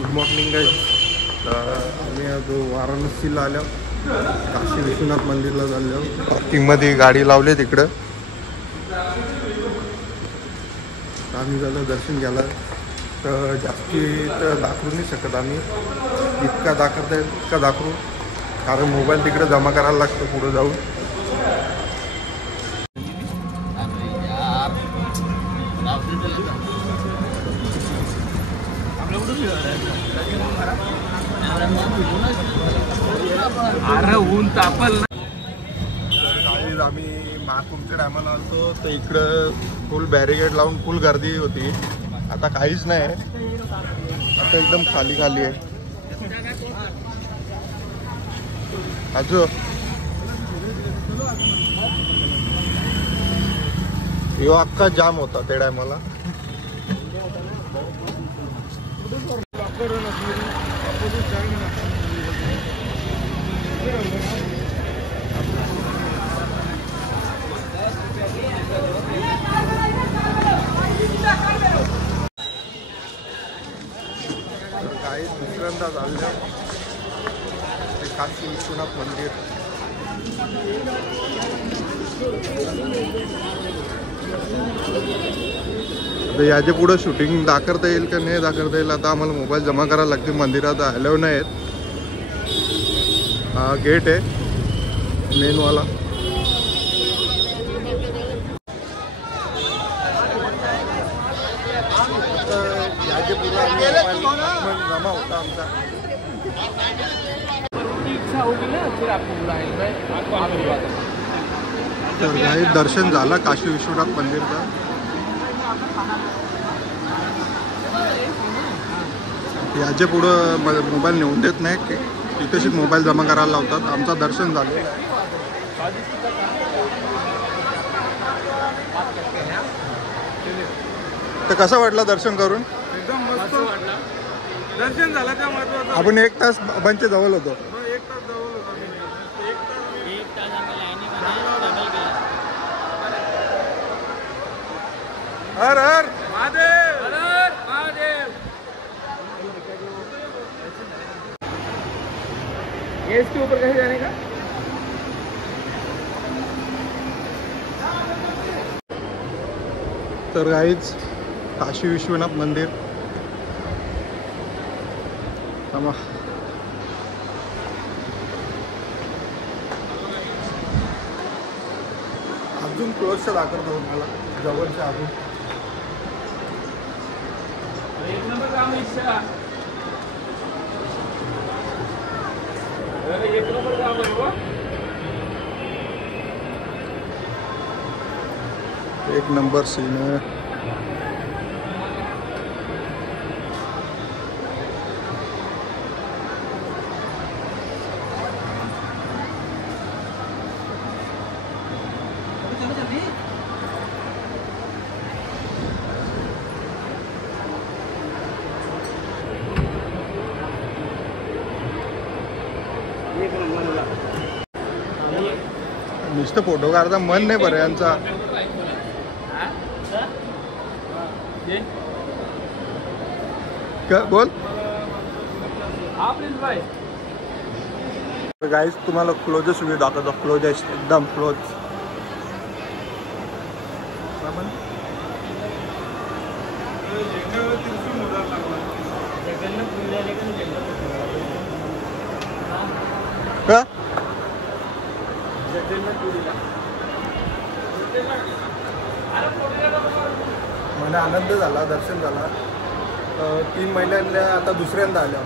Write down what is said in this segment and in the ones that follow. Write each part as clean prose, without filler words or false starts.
Good morning guys. आम्ही आज वाराणसीला आलो, काशी विश्वनाथ मंदिरला चाललो. पार्किंगमध्ये गाडी लावली तिकडं. आम्ही झालं दर्शन घ्यायला, तर जास्ती तर दाखवू नाही शकत आम्ही. इतका दाखवता येईल इतका दाखवू, कारण मोबाईल तिकडे जमा करायला लागतो पुढे जाऊन. अरे ऊन तापल ना. तर आम्ही महाकुंभच्या टायमाला आलतो, तर इकडं फुल बॅरिकेड लावून फुल गर्दी होती. आता काहीच नाही, आता एकदम खाली खाली आहे. आजो यो अख्खा जाम होता त्या टायमाला. काही दुसऱ्यांदा झालं ते काशी विश्वनाथ मंदिर. आता याच्या पुढं शूटिंग दाखवता येईल का नाही दाखवता येईल. आता आम्हाला मोबाईल जमा करायला लागते. मंदिरात अलाव नाही आहेत. हा गेट आहे मेनवाला. याच्या पुढे जमा होता आमचा. तर काही दर्शन झालं काशी विश्वनाथ मंदिरचं. याच्या पुढं मोबाईल नेऊन देत नाही, तिथेच मोबाईल जमा करायला लावतात. आमचं दर्शन झालं. तर कसं वाटलं दर्शन करून? एकदम मस्त वाटलं. दर्शन झालं त्या महत्वाचं. आपण 1 तास बंच जवळ होतो. 1 तास जवळ होतो. हर हर महादेव, हर महादेव. ये इसके ऊपर कैसे जाने का? तर गाईच काशी विश्वनाथ मंदिर. अजून क्लोजचं दाखवतो मला जवळच्या अजून. एक नंबर काम इच्छा. अरे एक नंबर काम आहे बा. एक नंबर सीन है. नुसतं फोटो काढता मन नाही बरं यांचा. बोल गाईज, तुम्हाला क्लोजेस्ट व्ह्यू दाखवतो. क्लोजेस्ट एकदम क्लोज. का मला आनंद झाला. दर्शन झाला. 3 महिन्यांना आता दुसऱ्यांदा आलो.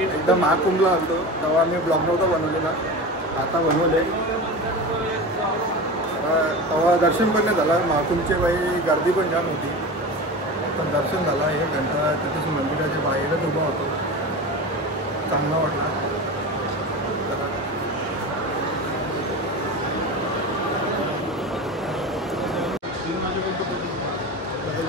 एकदा महाकुंभला आलो तेव्हा आम्ही ब्लॉग नव्हता बनवलेला, आता बनवले. तेव्हा दर्शन पण नाही झाला. महाकुंभची बाई गर्दी पण जाम होती. पण दर्शन झाला. 1 घंटा तिथेच मंदिराच्या बाहेरच उभा होतो. चांगला वाटला.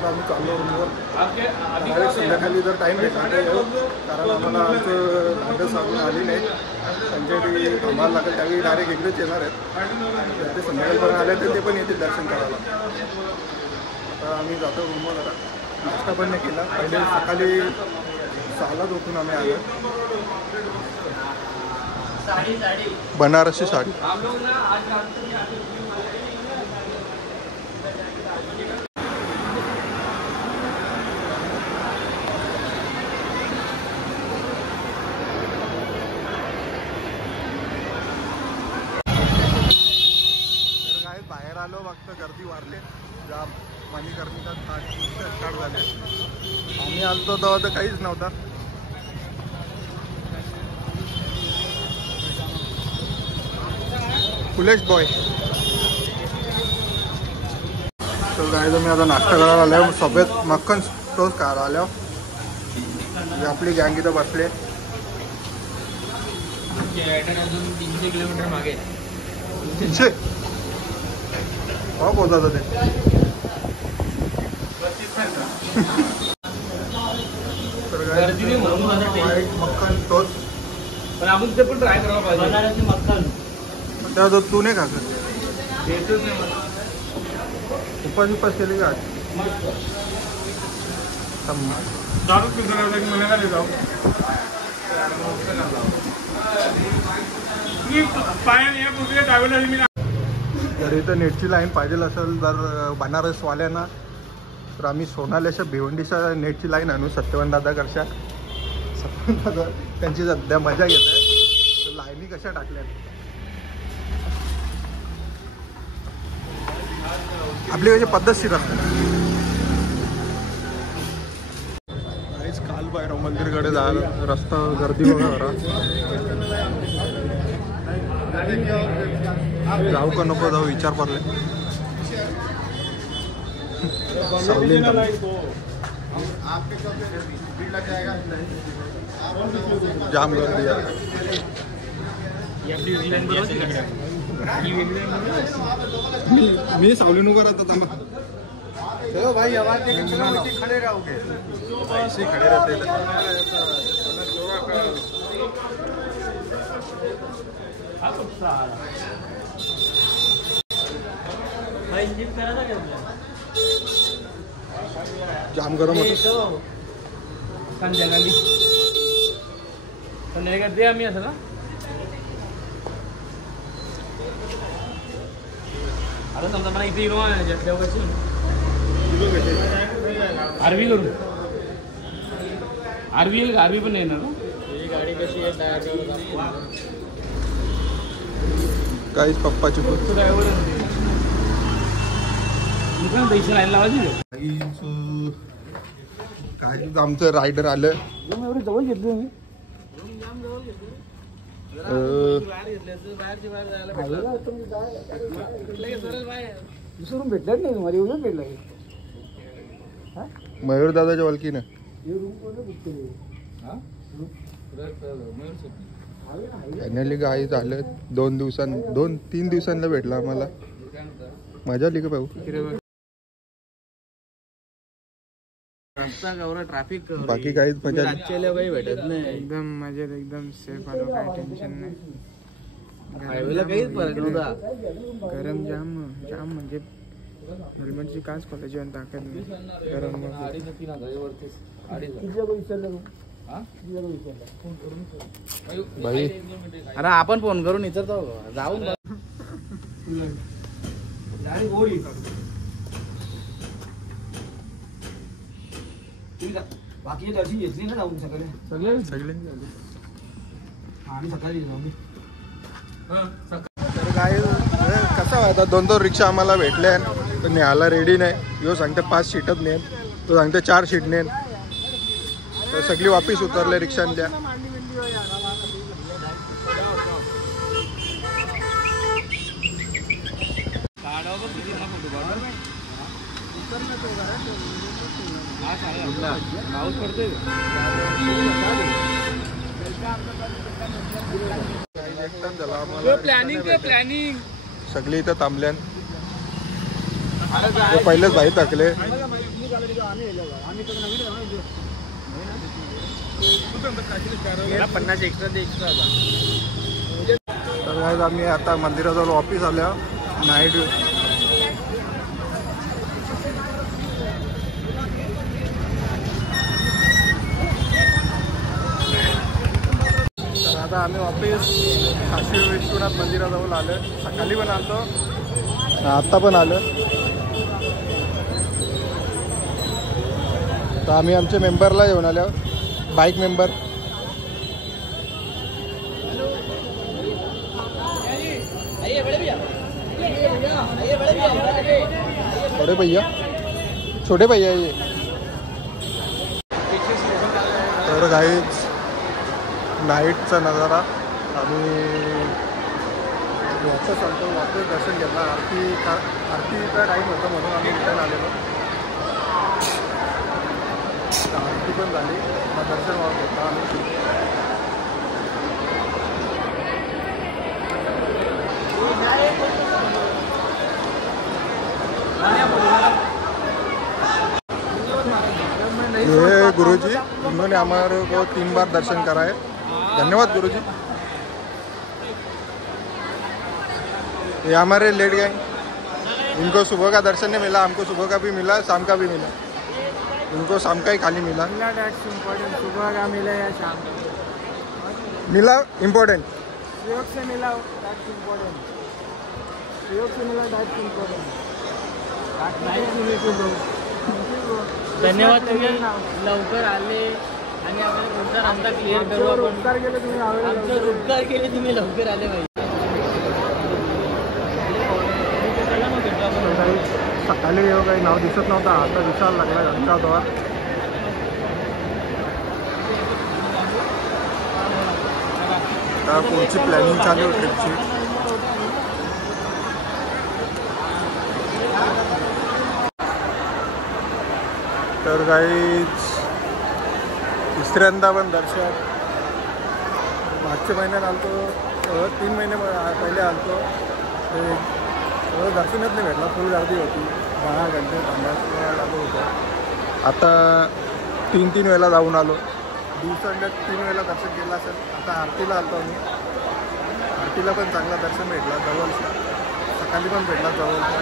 आम्ही चाललो रूमवर. संध्याकाळी जर टाईम भेटला कारण आम्हाला आमचं धाडस सांगून आली नाही. त्यांच्याकडे थांबायला लागेल. त्यावेळी डायरेक्ट इकडेच येणार आहेत. ते संध्याकाळपर्यंत आले तर ते पण येतील दर्शन करायला. आता आम्ही जातो रूमवर. जरा नाश्ता पण नाही केला. पहिले सकाळी चालत उठून आम्ही आलो. बनारसी साडी. बाहेर आलो फक्त गर्दी वाढले. मणिकर्णिका स्टार्ट झाले. आम्ही आलतो तेव्हा तर काहीच नव्हता. फुलेश बॉय. तर काय मी आता नाश्ता करायला आल्यावर सोबत मक्खन टोस्ट खायला आल्यावर आपली गँग इथं बसले. 300 किलोमीटर मागे. 300 हो पोहोचत होते. मक्खन टोस्ट पण आपण ते पण ट्राय करायला पाहिजे. बनारसी मक्खन तेव्हा तू नाही खात. देतच नाही मला. उपास केली का? मला नाही जाऊ. जर इथं नेटची लाईन पाहिजे असेल जर बनारसवाल्यांना तर आम्ही सोनाल्याच्या भिवंडीच्या नेटची लाईन आणू. सत्यवान दादाकडच्या. सत्यवान दादा त्यांची सध्या मजा घेत आहे. लाईनी कशा टाकल्या आपली कशी पद्धतशीर असते. काहीच काल बाहेर मंदिरकडे जायला रस्ता गर्दी बघा. जाऊ का नको जाऊ विचार पडले. जाम गर्दी आहे. मी सावली नुका राहता थांबा. चलो भाई आवाज देके चलो. खड़े रहोगे ऐसे खड़े रहते. जाम गरम होतं. संध्याकाळी दे आम्ही असं ना. आता समजा मला इथे हिरो देवकाची आरवी करू. आरवी पण येणार ना. ही गाडी कशी आहे काहीच पप्पाची पैसे लाईन लावायची. काय आमचं रायडर आलं. एवढी जवळ घेतली मी. विसरून भेटलाच नाही तुम्हाला. एवढंच भेटला मयूर दादाच्या वलकीनं. फायनली गाई झालं. 2-3 दिवसांना भेटला आम्हाला. मजा आली का भाऊ. ट्रॅफिक बाकी काहीच मजा काही भेटत नाही. एकदम मजेत एकदम सेफ आलो. काही टेन्शन नाही. हायवेला काहीच फरक नव्हता. गरम जाम म्हणजे हेल्मेटची काच खोलायची आणि ताकद नाही. गरम भाई. अरे आपण फोन करून विचारतो जाऊन. बाकीचे दर्शन घेतली ना जाऊन सगळे आम्ही सकाळी तर काय कसा आता 2-2 रिक्षा आम्हाला भेटल्या. तर न्यायला रेडी नाही. यो सांगते 5 सीटच नेन. तो सांगते 4 सीट नेन. तर सगळी वापिस उतरले रिक्षांच्या. प्लॅनिंग सगळी इथं थांबल्यान. पहिलेच भाई थकले. 50 एक्स्ट्रा दे एक्स्ट्रा. तर आम्ही आता मंदिराजवळ ऑफिस आल्या. नाईट आता आम्ही वापस काशी विश्वनाथ मंदिराजवळ आलो. सकाळी पण आलतो, आत्ता पण आलो. तर आम्ही आमच्या मेंबरला घेऊन आलो, बाईक मेंबर. बड़े भैया छोटे भैया ये. तर गाईच नाईटचा नजारा. आम्ही वापस आलतो, वापस दर्शन घेतला. आरतीचा टाईम होता म्हणून आम्ही रिटर्न आलेलो. आरती पण झाली, दर्शन घेतला आम्ही. ये गुरुजी, उन्होंने हमारे को 3 बार दर्शन कराए. धन्यवाद गुरुजी. ये हमारे लेट गए, इनको सुबह का दर्शन नहीं मिला, हमको सुबह का भी मिला, शाम का भी मिला. इनको शाम का ही खाली मिला. सुबह का मिला या शाम मिला इम्पोर्टेंट. योग से मिला, योग से मिला, धन्यवाद. तुम्ही लवकर आले आणि आम्हाला पुढचा रस्ता क्लिअर करू. उपकार केले तुम्ही, आमचे उपकार केले तुम्ही, लवकर आले पाहिजे. सकाळी काही नाव दिसत नव्हता, आता दिसायला लागला घरचा द्वार. पुढची प्लॅनिंग चालू आहे ट्रिपची. तर काहीच तिसऱ्यांदा पण दर्शन. मागच्या महिन्यात आलतो, 3 महिने पहिले आलतो, दर्शनच नाही भेटला. फुल गर्दी होती, 12 घंटे थांबायला लागत होतं. आता 3 वेळेला जाऊन आलो. दिवसांच्यात 3 वेळेला दर्शन केलं असेल. आता आरतीला आलतो आम्ही. आरतीला पण चांगला दर्शन भेटला, जवळचा. सकाळी पण भेटला जवळचा.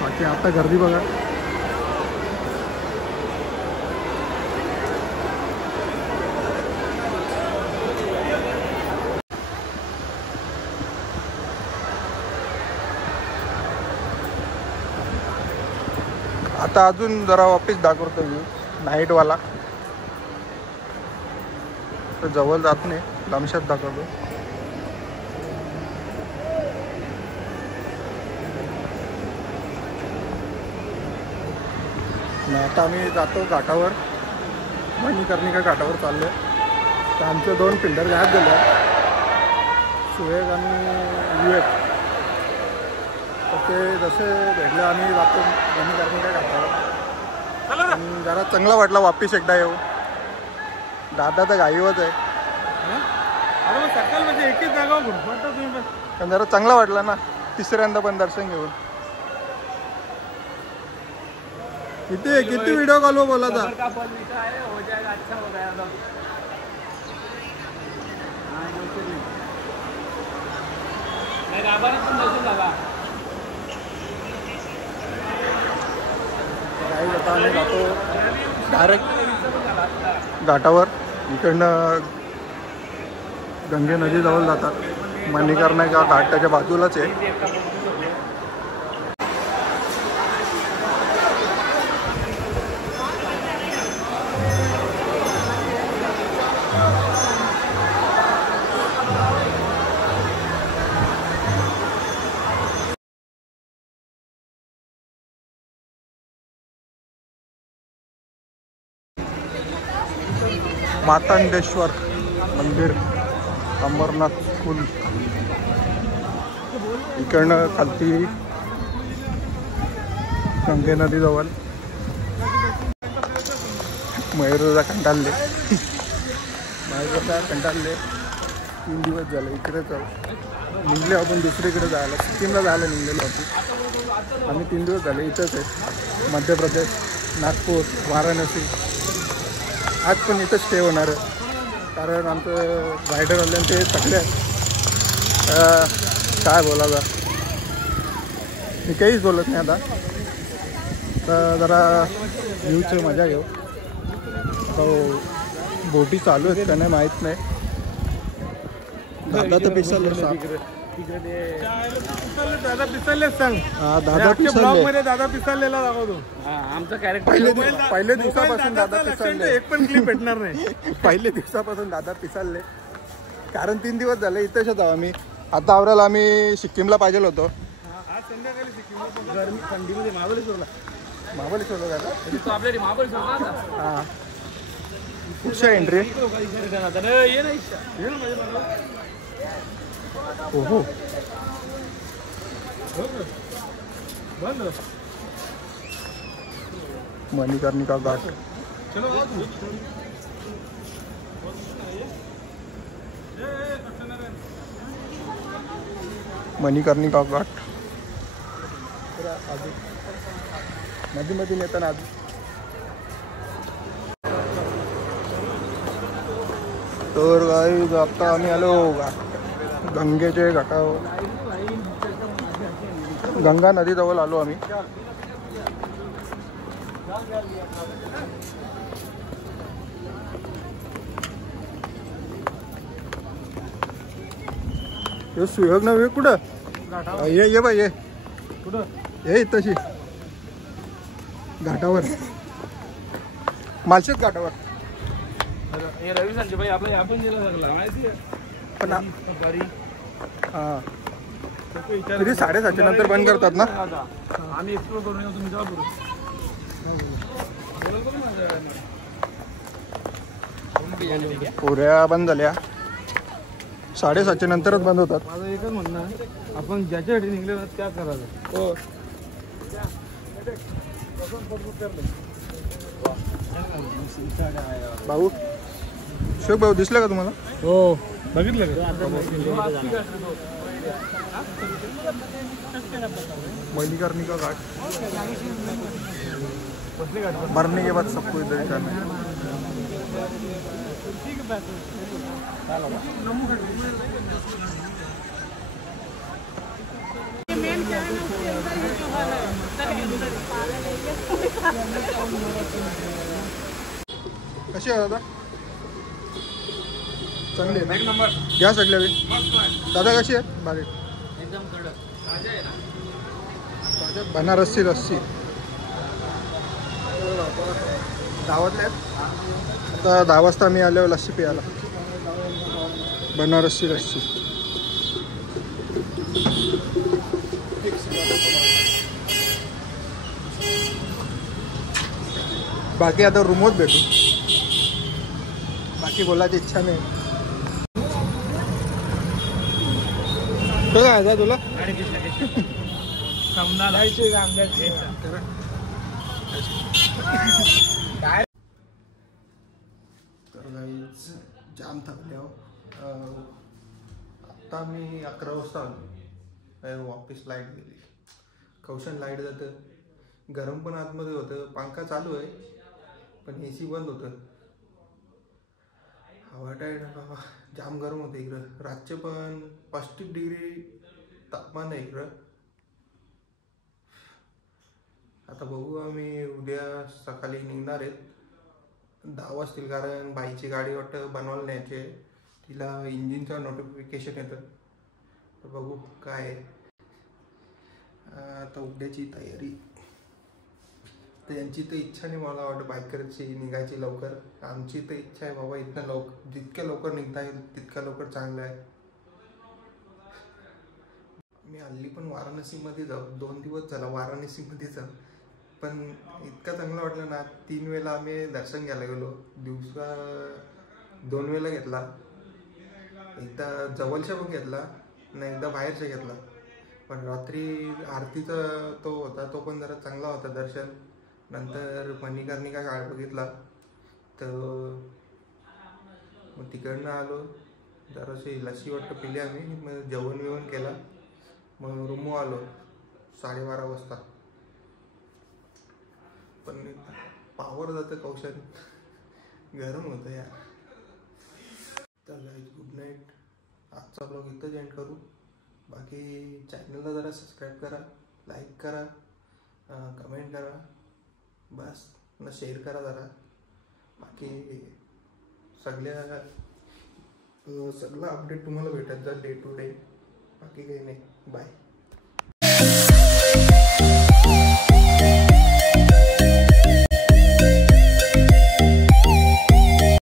बाकी आता गर्दी बघा. आता अजून जरा वापस दाखवतो व्ह्यू नाईटवाला. तर जवळ जात नाही, लांबशात दाखवतो. आता आम्ही जातो घाटावर, मणिकर्णिका घाटावर चाललो. तर आमचे 2 पिल्डर गायब झाले, सुयोग आणि विवेक. तर ते जसे भेटले आम्ही जातो मणिकर्णिका घाटावर. आणि जरा चांगला वाटला वापिस एकदा येऊ. दादा तर गाईवच आहे, म्हणजे एकच जागा घुमता तुम्ही. पण जरा चांगला वाटला ना तिसऱ्यांदा पण दर्शन घेऊन. किती व्हिडिओ कॉल हो बोला था. आम्ही जातो डायरेक्ट घाटावर. इकडनं गंगे नदीजवळ जातात. मणिकर्णिका घाट त्याच्या बाजूलाच आहे. मातंडेश्वर मंदिर, अमरनाथ स्कूल. इकडनं खालती गंगे नदीजवळ मयूरला कंटाळले. 3 दिवस झाले इकडेच निघले. आपण दुसरीकडे जायला, सिक्कीमला जायला निघलेलो होतो आम्ही. 3 दिवस झाले इथंच आहे. मध्य प्रदेश, नागपूर, वाराणसी. आज पण इथं स्टे होणार आहे, कारण आमचं रायडरवाल्यांचे थकले आहेत. काय बोलायला, मी काहीच बोलत नाही आता. तर जरा व्ह्यूची मजा घेऊ. हो बोटी चालू आहेत का नाही माहित नाही. दादा तर पिसाले दादा पिसालेच सांग. हा दादा पिसाले मध्ये दादा पिसालेला दाखवतो. आमचा कॅरेक्टर पहिले दिवसापासून दादा पिसाले. एक पण क्लिप भेटणार नाही. पहिले दिवसापासून दादा पिसाले कारण 3 दिवस झाले इथेच आहोत आम्ही. आता आवराला आम्ही सिक्कीमला पाहिजे होतो. आज संध्याकाळी सिक्कीमला गरमी थंडीमध्ये महाबळेश्वरला महाबळेश्वरला जायचं. आपल्या महाबळेश्वर हा कुठच्या एंट्री हो मणिकर्णिका घाट. मणिकर्णिका घाट नदीमधून येताना आधी तर गाईज आता आम्ही आलो गंगेचे घाटावर. गंगा नदीजवळ आलो आम्ही. हे सुयोग नव्हे कुठं ये बाई ये कुठं हे तशी घाटावर मालशेज घाटावर. रवी संजय भाई आपला आपण गेला लागला माहिती आहे पण हां तरी 7:30 नंतर बंद करतात ना. आम्ही एक्सप्लोर करून येऊ. तुम्ही जाऊ पुऱ्या बंद झाल्या 7:30 नंतरच बंद होतात. माझं एकच म्हणणं आहे, आपण ज्याच्यासाठी निघले ना त्या करायचं. हो भाऊ शेख भाऊ दिसलं का तुम्हाला? हो बघितलं का? मणिकर्णिका घाट मरने के बाद सबको इधर ही जाना है. कशी आहे दादा? चांगली आहे ना? नंबर घ्या सगळ्या दादा कशी आहे? बारीक एकदम कडक ताजा आहे ना. बनारसी लस्सी दावतले आहेत. आता 10 वाजता मी आल्यावर लस्सी प्यायला. बनारसी लस्सी बाकी आता रूमवर भेटू. बाकी बोलायची इच्छा नाही. तो काय आहे तुला? तर गाईज जाम थकले हो. आत्ता मी 11 वाजता आलो. वापस लाईट गेली. कौशन लाईट जातं. गरम पण आतमध्ये होतं. पंखा चालू आहे पण AC बंद होतं. हवा टाईट बाबा जाम गरम होतं इकडं. रातचे पण 35 डिग्री तापमान आहे इकडं. आता बघू आम्ही उद्या सकाळी निघणार आहेत. 10 वाजतील कारण बाईची गाडी वाटतं बनवायला न्यायची आहे. तिला इंजिनचं नोटिफिकेशन येतं. तर बघू काय आहे. आता उद्याची तयारी. त्यांची तर इच्छा नाही मला वाटतं बायकरची निघायची लवकर. आमची तर इच्छा आहे बाबा इथनं जितक्या लवकर निघता येईल तितक्या लवकर चांगलं आहे. मी हल्ली पण वाराणसीमध्ये जाऊ. 2 दिवस झाला वाराणसीमध्ये जाऊ पण इतकं चांगलं वाटलं ना. 3 वेळा आम्ही दर्शन घ्यायला गेलो. दिवसा 2 वेळा घेतला. एकदा जवळच्या पण घेतला आणि एकदा बाहेरच्या घेतला. पण रात्री आरतीचा तो होता तो पण जरा चांगला होता दर्शन. नंतर मणिकर्णिका घाट बघितला तर मग तिकडनं आलो. जराशी लस्सी वाटतं पिली आम्ही. मग जेवण बिवण केला. मग रूमवर आलो 12:30 वाजता. पण पावर जातं कौशन. गरम होतं यार. तर गाईज गुड नाईट. आजचा ब्लॉग इथंच एंड करू. बाकी चॅनलला जरा सबस्क्राईब करा, लाईक करा, कमेंट करा, बस शेअर करा जरा. बाकी सगळं अपडेट तुम्हाला भेटत जा डे टू डे. बाकी काही नाही. बाय.